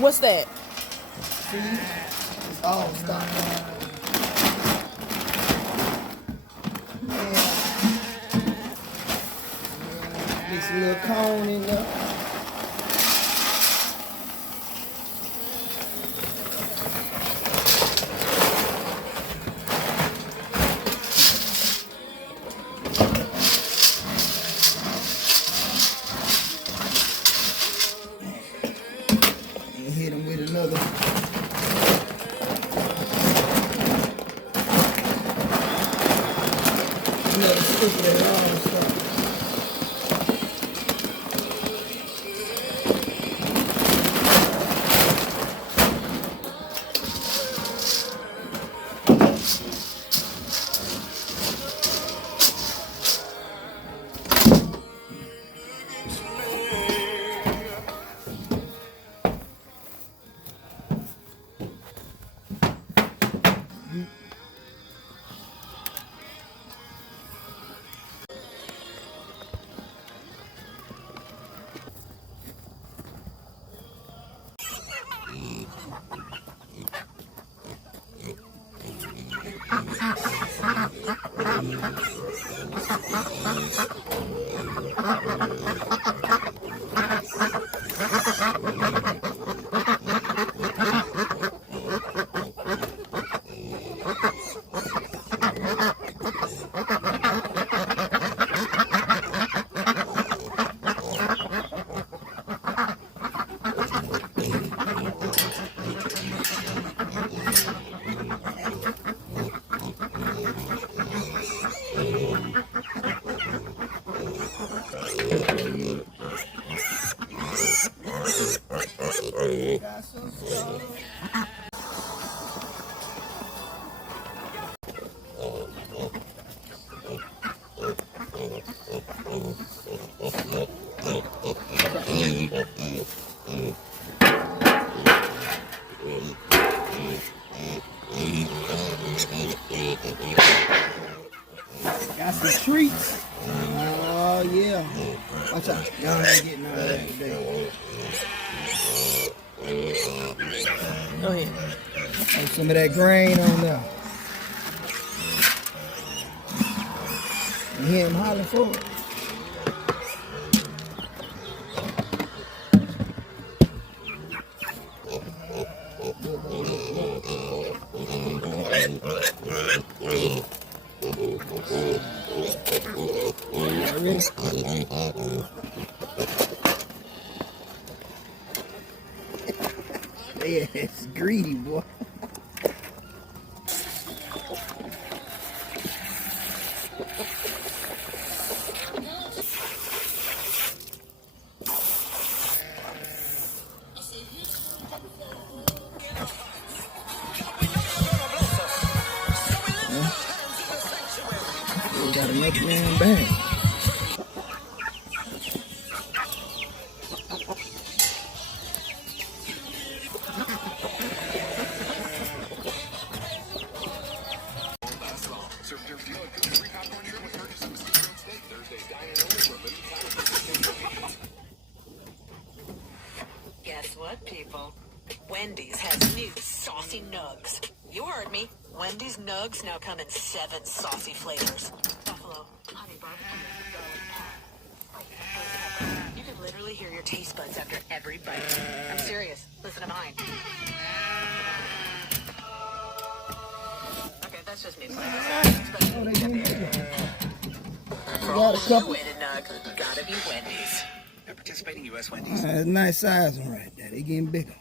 What's that? See? It's all stock. This little cone in there. And hit them with another scoop of that long stuff. Got some treats. Oh yeah. Watch out. Y'all ain't getting none of that today. Go ahead. Throw some of that grain on there. You hear him hollering for it? Yeah, it's greedy, boy. We got another man bag. Guess what, people? Wendy's has new saucy nugs. You heard me. Wendy's nugs now come in 7 saucy flavors. Buffalo, honey barbecue, garlic. You could literally hear your taste buds after every bite. I'm serious. Listen to mine. Okay, that's just me playing. For all the weighted nug, gotta be Wendy's. Participating U.S. Wendy's. That's a nice size one right there. They getting bigger.